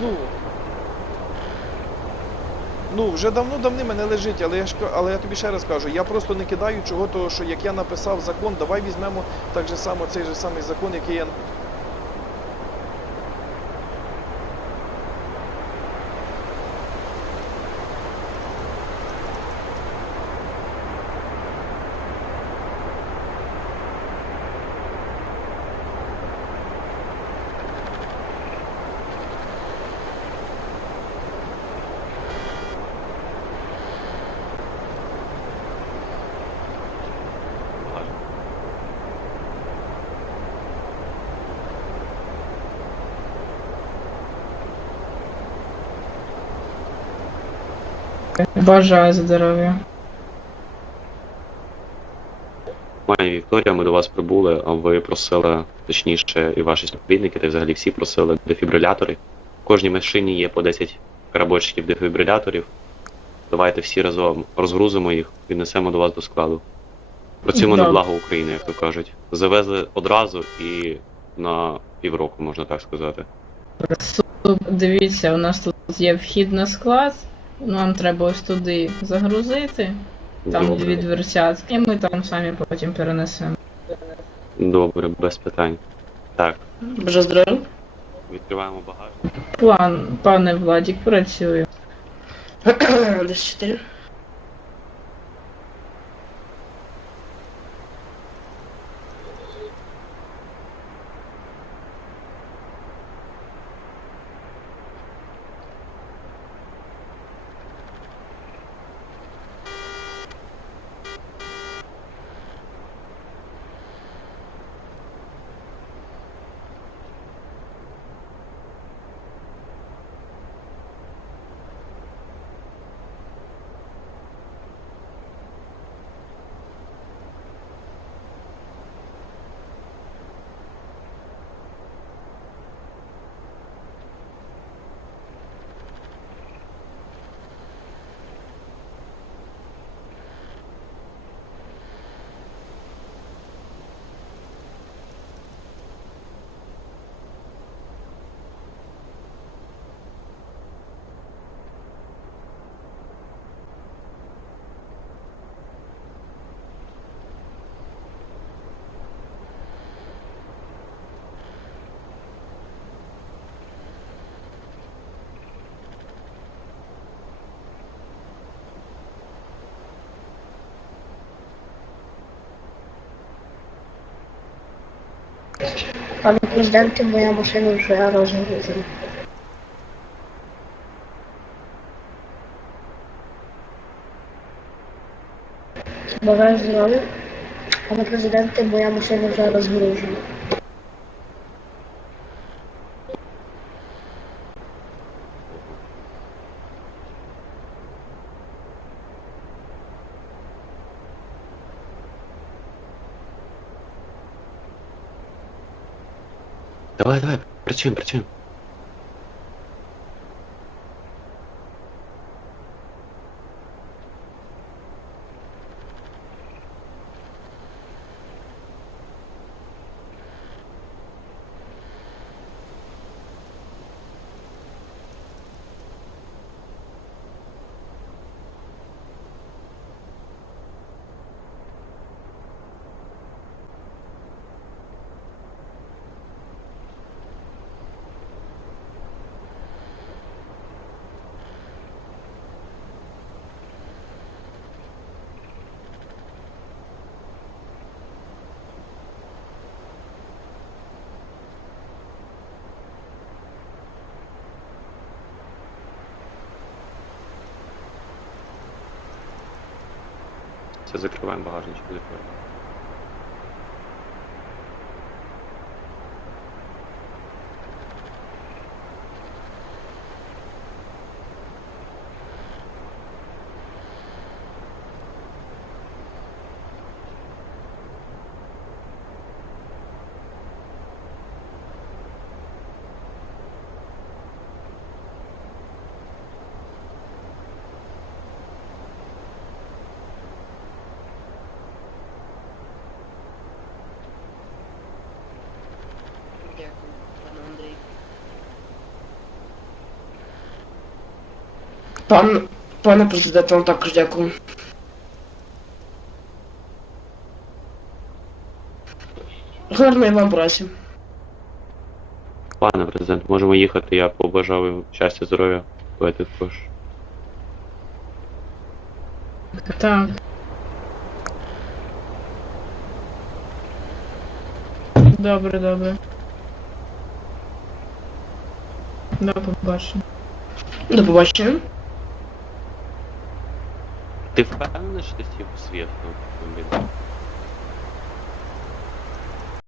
Ну. Ну, вже давно-давно мене лежить, але я ж але я тобі ще раз кажу, я просто не кидаю чого, того, що як я написав закон, давай візьмемо так же само цей же самий закон, який я. Бажаю здоров'я. Пані Вікторія, ми до вас прибули, а ви просили, точніше, і ваші співробітники, та й взагалі всі просили дефібрилятори. В кожній машині є по 10 карабочків дефібриляторів. Давайте всі разом розгрузимо їх, віднесемо до вас до складу. Працюємо на благо України, як то кажуть. Завезли одразу і на півроку, можна так сказати. Дивіться, у нас тут є вхід на склад. Нам треба ось туди загрузити. Там Добре. дві дверцятки, і ми там самі потім перенесемо. Добре, без питань. Так, Боже здоров'я. відкриваємо багажник. План, пане Владік, працює. Десь 4. Пане президенте, моя машина вже розгружена. Бажаю здоров'я. Пане президенте, моя машина вже розгружена. Давай, давай, працюємо, працюємо. Все, закриваємо багажничок, закриваємо. Пан, пане президенте, вам також дякую. Гарної вам праці. Пане президент, можемо їхати, я побажав вам щастя, здоров'я. Давайте також. Так. Добре, добре. До побачення. До побачення. Ти впевнений, що ти сів у світ? Ну.